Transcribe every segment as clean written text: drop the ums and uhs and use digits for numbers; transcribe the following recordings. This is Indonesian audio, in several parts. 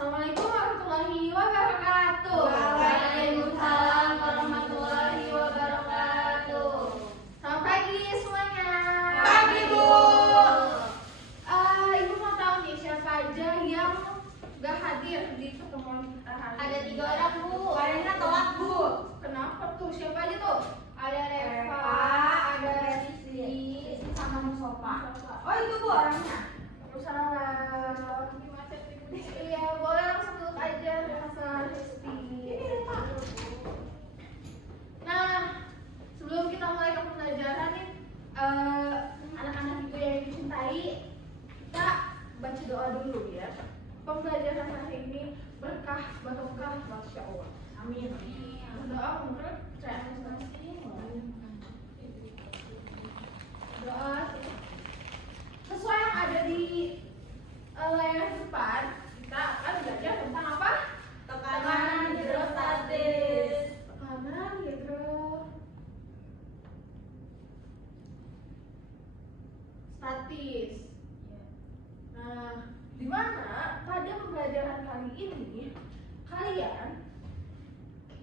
Assalamualaikum warahmatullahi wabarakatuh. Waalaikumsalam warahmatullahi wabarakatuh. Selamat pagi semuanya. Pagi, Bu. Ibu mau tahu nih siapa aja yang gak hadir di pertemuan kita hari Ada ini? 3 orang, Bu. Kayaknya telat, Bu. Kenapa tuh? Siapa aja tuh? Ada Reva, ada Sisi, sama Musofa. Oh itu Bu orangnya. Waalaikumsalam. Iya boleh langsung duduk aja Reva, Hesti. Ini Reva. Nah sebelum kita mulai ke pembelajaran nih, anak-anak ibu yang dicintai, kita baca doa dulu ya. Pembelajaran hari ini berkah, barokah, masya Allah. Amin. Doa menurut saya masing-masing. Doa sesuai yang ada di layar depan, kita akan belajar tentang apa? Tekanan hidrostatis. Tekanan hidrostatis. Nah, di mana pada pembelajaran kali ini kalian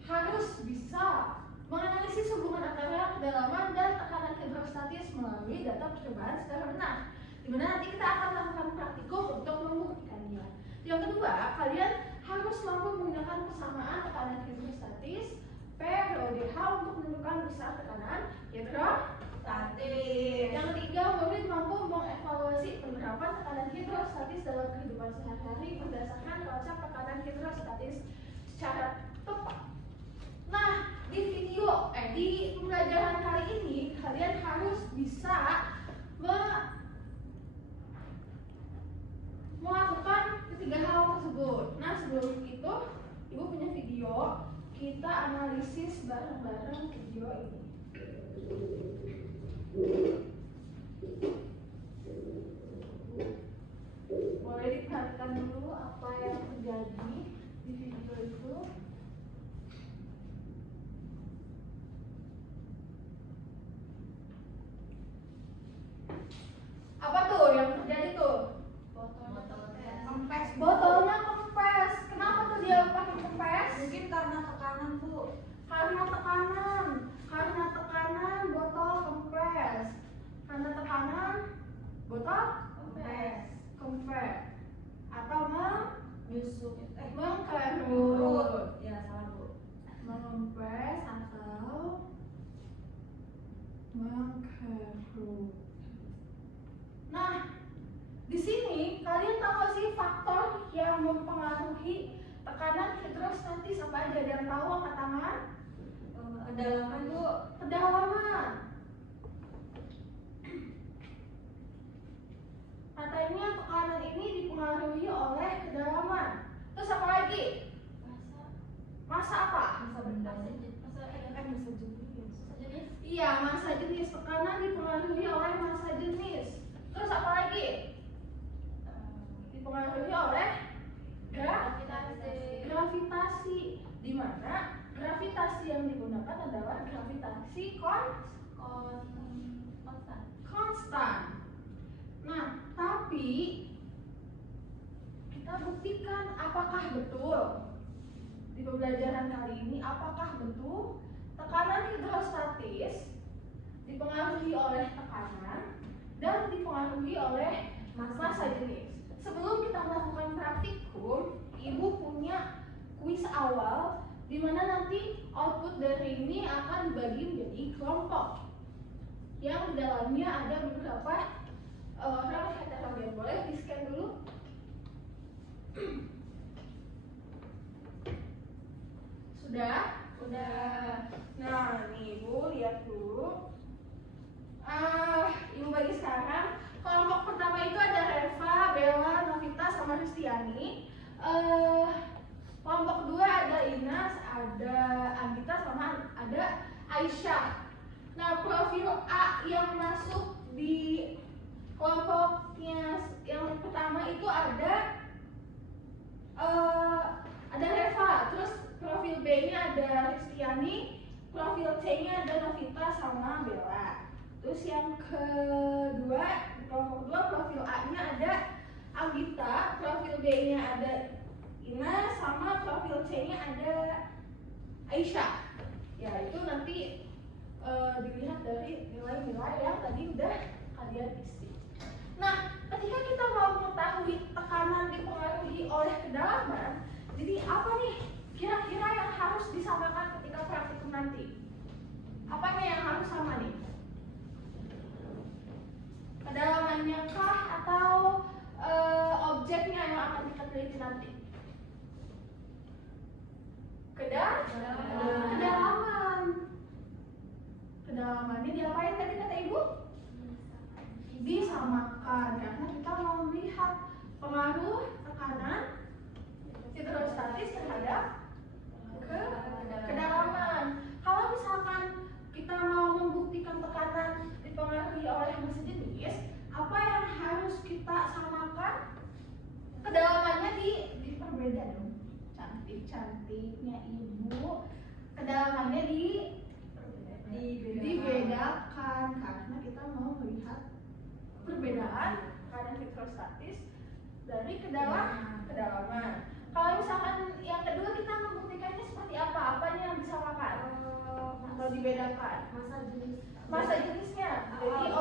harus bisa menganalisis hubungan antara kedalaman dan tekanan hidrostatis melalui data percobaan secara benar. Di mana nanti kita akan melakukan praktikum untuk membuktikannya. Yang kedua, kalian harus mampu menggunakan persamaan tekanan hidrostatis P rho dH untuk menentukan besar tekanan hidrostatis. Yang ketiga, murid mampu mengevaluasi penerapan tekanan hidrostatis dalam kehidupan sehari-hari berdasarkan konsep tekanan hidrostatis secara tepat. Nah, di pembelajaran kali ini kalian harus bisa melakukan ketiga hal tersebut. Nah, sebelum itu Ibu punya video, kita analisis bareng-bareng video ini. Boleh diperhatikan dulu apa yang terjadi di video itu. Apa tuh yang terjadi tuh? Botolnya kempes. Kenapa tuh dia pakai kempes? Mungkin karena tekanan, Bu. Karena tekanan botol kempes. Karena tekanan botol kempes. Atau Menyusut. mengkerut. Ya, salah, Bu. Mengempes atau mengkerut. Nah, di sini kalian tahu gak sih faktor yang mempengaruhi tekanan hidrostatis apa aja? Ada yang tahu angkat tangan? Kedalaman, Bu. Kedalaman. Katanya tekanan ini dipengaruhi oleh kedalaman. Terus apa lagi? Masa apa? Masa benda. Iya, massa jenis. Tekanan dipengaruhi oleh massa jenis. Terus apa lagi? Dipengaruhi oleh gravitasi. Di mana gravitasi yang digunakan adalah gravitasi konstan. Nah, tapi kita buktikan apakah betul di pembelajaran kali ini, apakah betul tekanan hidrostatis dipengaruhi oleh tekanan dan dipengaruhi oleh massa jenis. Sebelum kita melakukan praktikum, Ibu punya kuis awal di mana nanti output dari ini akan dibagi menjadi kelompok yang di dalamnya ada beberapa orang heterogen. Boleh di scan dulu. Sudah? Nah, nih Ibu lihat dulu. Ibu bagi sekarang. Kelompok pertama itu ada Reva, Bella, Novita, sama Ristiani. Kelompok kedua ada Inas, ada Anggita, sama ada Aisyah. Nah, profil A yang masuk di kelompoknya yang pertama itu ada Reva, terus profil B-nya ada Ristiani, profil C-nya ada Novita sama Bella. Terus yang kedua, di kelompok kedua profil A-nya ada Anggita, profil B-nya ada Ina, sama profil C-nya ada Aisyah. Ya, itu nanti dilihat dari nilai-nilai yang tadi udah kalian isi. Nah, ketika kita mau mengetahui tekanan dipengaruhi oleh kedalaman, jadi apa nih kira-kira yang harus disamakan ketika praktikum nanti? Apanya yang harus sama nih? Kedalamannya kah atau objeknya yang akan kita teliti nanti? Kedalaman. Kedalamannya diapain tadi kata ibu? Disamakan, karena kita mau melihat pengaruh tekanan hidrostatis terhadap kedalaman. Kalau misalkan kita mau membuktikan tekanan dipengaruhi oleh massa jenis, apa yang harus kita samakan? Kedalamannya diperbeda dong. Cantiknya ibu. Kedalamannya dibedakan karena kita mau melihat perbedaan tekanan hidrostatis dari kedalaman. Kalau misalkan yang kedua kita membuktikannya seperti apa? Apanya yang disamakan atau dibedakan? Massa jenisnya. Jadi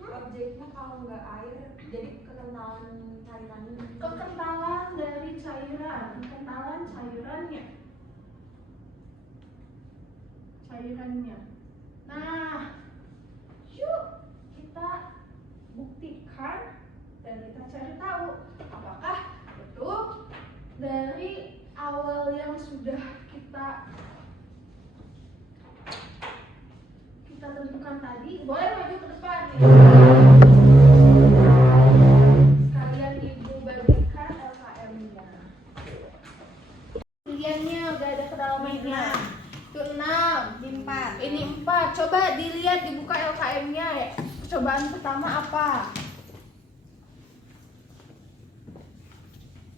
objeknya kalau nggak air, jadi kekentalan cairannya. Kekentalan dari kekentalan cairannya. Nah, yuk kita buktikan dan kita cari tahu apakah betul dari awal yang sudah kita tentukan tadi. Boleh maju ke depan nih. Sekalian ibu bagikan LKM-nya. Pilihannya udah ada kedalamannya. Itu 6, ini 4. Coba dilihat, dibuka LKM-nya ya. Percobaan pertama apa?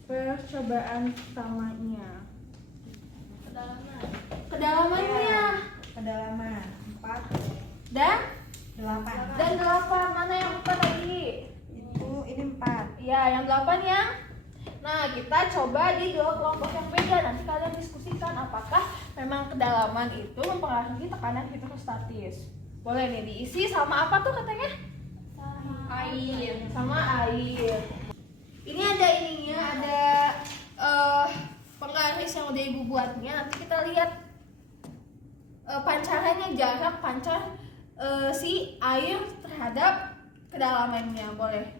Percobaan pertamanya. Kedalamannya. Kedalaman 4 Dan 8. Dan 8. Mana yang 4 tadi? Ini 4. Iya, yang 8 yang. Nah, kita coba di dua kelompok yang beda. Nanti kalian diskusikan apakah memang kedalaman itu mempengaruhi tekanan hidrostatis. Boleh nih diisi sama apa tuh katanya? Sama air. Ini ada ininya, ada penggaris yang udah ibu buatnya. Nanti kita lihat pancarannya, jarak pancar si air terhadap kedalamannya. Boleh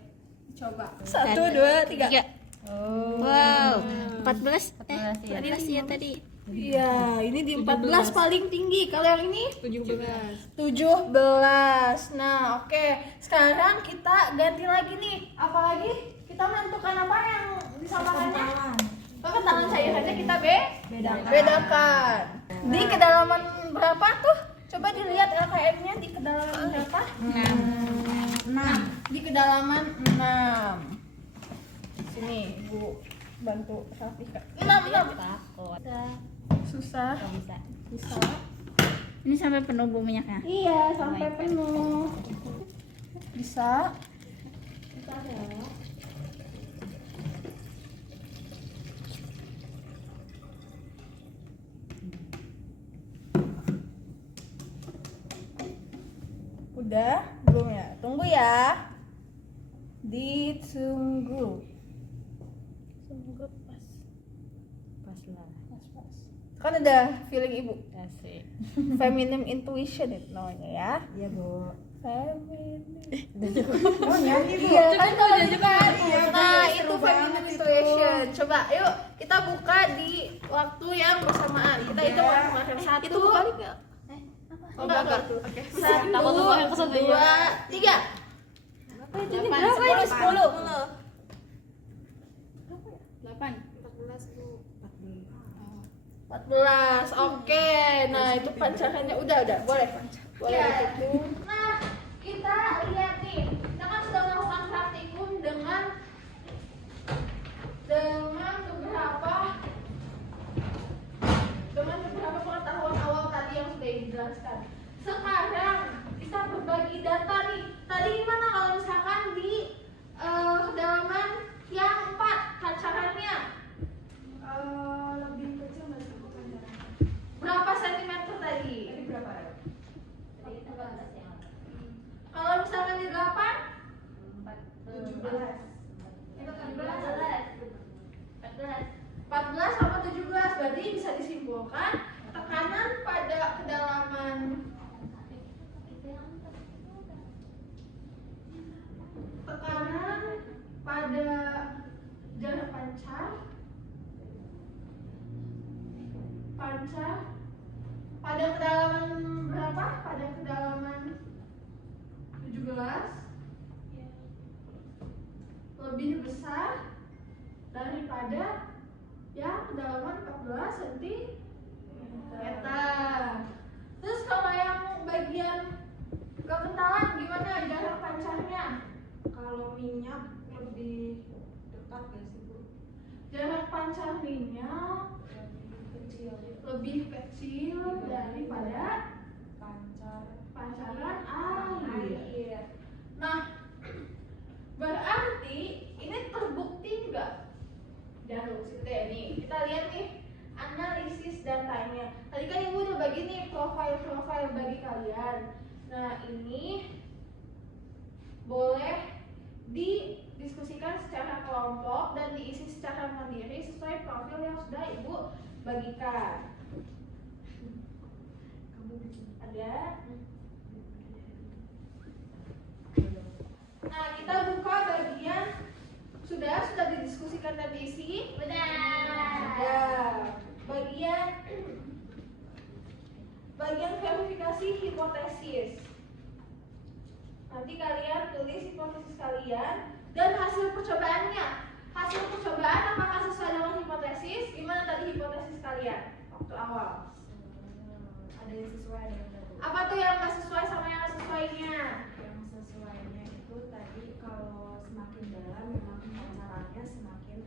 coba. 1, 2, 3. Wow, 14 ya tadi. Iya, ini di 14 paling tinggi. Kalau yang ini 17. Nah, oke. Sekarang kita ganti lagi nih. Apalagi kita menentukan apa yang disamakannya? Kekentalan cairannya kita bedakan. Di kedalaman berapa tuh? Coba dilihat LKM-nya di kedalaman berapa? 6. Di kedalaman 6. Sini, Ibu bantu rapikan. 6. Susah. Bisa. Ini sampai penuh Bu minyaknya? Iya, sampai penuh. Bisa. Udah? Belum ya? Tunggu ya. Ditunggu. Semoga pas lah. Pas. Kan ada feeling ibu. Asik. Feminine intuition itu namanya ya. Iya, Bu. Feminine. Oh, nyanyi, Bu. Iya, kan kalau gitu kan. Nah, Seru itu banget feminine itu. intuition. Coba yuk kita buka di waktu yang bersamaan. Kita hitung waktu makan 1. Itu kebalik enggak? Oh, enggak. Oke. 1, 2, 3. Ini berapa ini? 10. 14. Oke. Nah, itu pancarannya udah boleh. Boleh itu. Nah, kita lihat nih. Kita kan sudah melakukan praktikum dengan beberapa pengetahuan awal tadi yang sudah dijelaskan. Sekarang kita berbagi data nih. Tadi gimana kalau misalkan di kedalaman yang 4 pancarannya? kan tekanan pada kedalaman jarak pancar pada kedalaman berapa? Pada kedalaman 17 lebih besar daripada yang kedalaman 14 cm. Terus kalau yang bagian kekentalan gimana jarak pancarnya? Kalau minyak lebih dekat gak sih Bu? Jarak pancar minyak lebih kecil daripada pancaran air. Nah, berarti ini terbukti nggak? Jangan lupa deh nih. Kita lihat nih analisis datanya. Tadi kan Ibu udah bagi nih profil bagi kalian. Nah, ini boleh didiskusikan secara kelompok dan diisi secara mandiri sesuai profil yang sudah Ibu bagikan. Ada? Nah, kita buka bagian sudah didiskusikan dan diisi? Sudah. Bagian verifikasi hipotesis. Nanti kalian tulis hipotesis kalian dan hasil percobaannya. Hasil percobaan apakah sesuai dengan hipotesis? Gimana tadi hipotesis kalian waktu awal? Ada yang sesuai, ada yang enggak. Apa tuh yang nggak sesuai sama yang nggak sesuainya? Yang sesuainya itu tadi kalau semakin dalam memang pancarannya semakin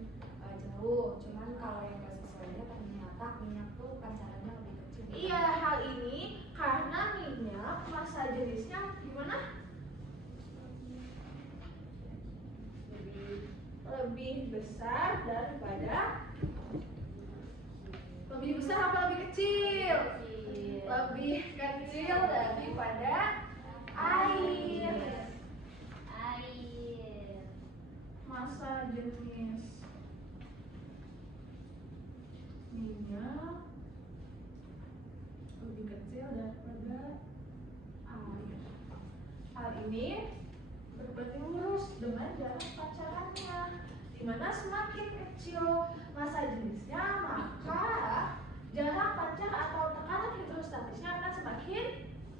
jauh. Cuman kalau yang nggak sesuainya ternyata minyak tuh pancarannya lebih kecil. Iya, hal ini karena minyak massa jenisnya gimana? Lebih besar daripada lebih besar apa lebih kecil? Lebih kecil daripada air. Massa jenis minyak lebih kecil daripada air. Hal ini berbanding lurus dengan jarak pancarannya, di mana semakin kecil massa jenisnya, maka jarak pancar atau tekanan hidrostatisnya akan semakin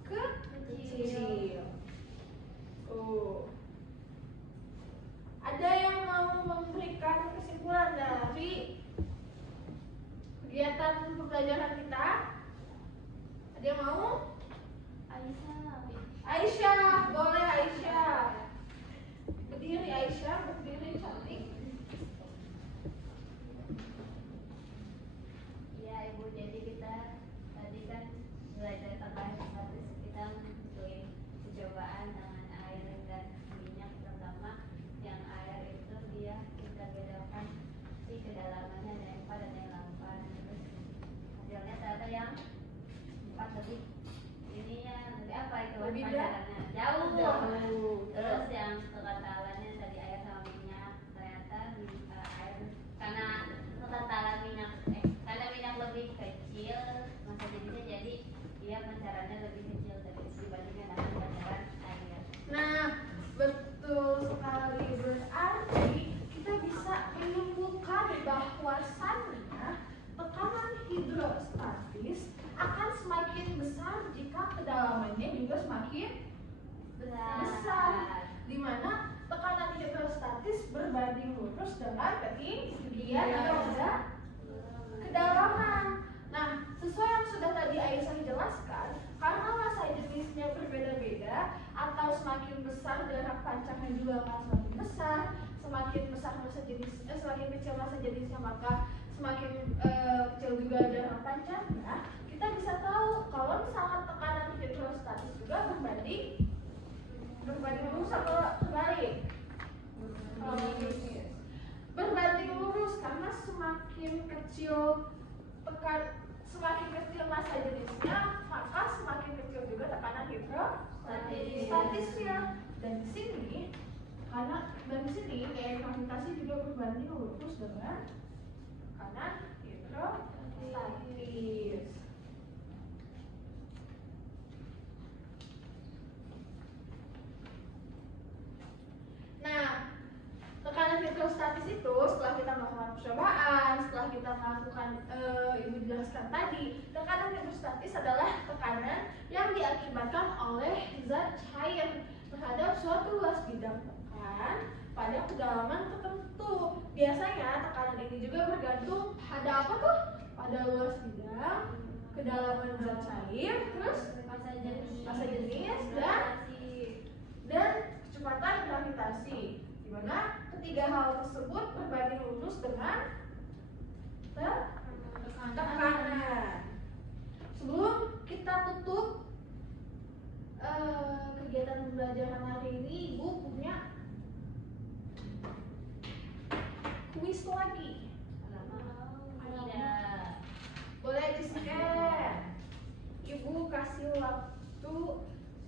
kecil. Ada yang mau memberikan kesimpulan dari kegiatan pembelajaran kita? Ada yang mau? Aisyah, boleh Aisyah. Berdiri Aisyah, berdiri cantik. Iya Ibu, jadi kita tadi kan belajar tentang statis, kita ngelakuin percobaan dengan air dan minyak. Pertama yang air itu dia kita bedakan si kedalamannya ada yang 4 dan yang 8. Terus hasilnya ternyata yang 4 lebih ininya lebih apa itu Lebih pancarannya jauh. Jauh. Terus yang kekentalannya tadi air sama minyak, ternyata air karena kekentalan minyak karena minyak lebih kecil masa jadinya, jadi dia pancarannya lebih kecil dibandingkan dengan pancaran air. Nah, betul sekali, berarti kita bisa menyimpulkan bahwasannya tekanan hidrostatis akan semakin besar jika kedalamannya juga semakin besar, di mana tekanan hidrostatis berbanding lurus dengan ketinggian pada kedalaman. Nah, sesuai yang sudah tadi Aisyah jelaskan, karena massa jenisnya berbeda-beda atau semakin besar jarak pancarnya juga akan semakin besar, semakin besar massa jenis, semakin kecil massa jenisnya maka semakin kecil juga jarak pancarnya. Kita bisa tahu kalau misalkan tekanan hidrostatis juga berbanding lurus atau kebalik? Berbanding lurus, karena semakin kecil massa jenisnya, maka semakin kecil juga tekanan hidrostatisnya. Dan di sini gaya gravitasi juga berbanding lurus dengan tekanan hidrostatis. setelah kita melakukan ibu jelaskan tadi, tekanan hidrostatis adalah tekanan yang diakibatkan oleh zat cair terhadap suatu luas bidang tekan pada kedalaman tertentu. Biasanya tekanan ini juga bergantung pada apa tuh? Pada luas bidang, kedalaman zat cair, terus massa jenis dan kecepatan gravitasi. Di mana ketiga hal tersebut berbanding lurus dengan tekanan. Sebelum kita tutup kegiatan pembelajaran hari ini, Ibu punya kuis lagi. Boleh di-scan. Ibu kasih waktu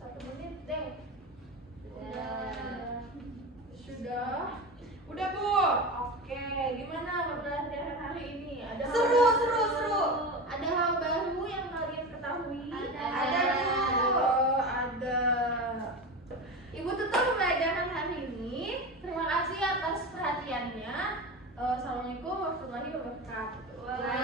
1 menit deh. Sudah. Udah Bu. Oke, gimana pembelajaran hari ini? Ada Seru. Ada hal baru yang kalian ketahui? Ada. Bu. Ada. Ibu tutup pembelajaran hari ini. Terima kasih atas perhatiannya. Assalamualaikum warahmatullahi wabarakatuh.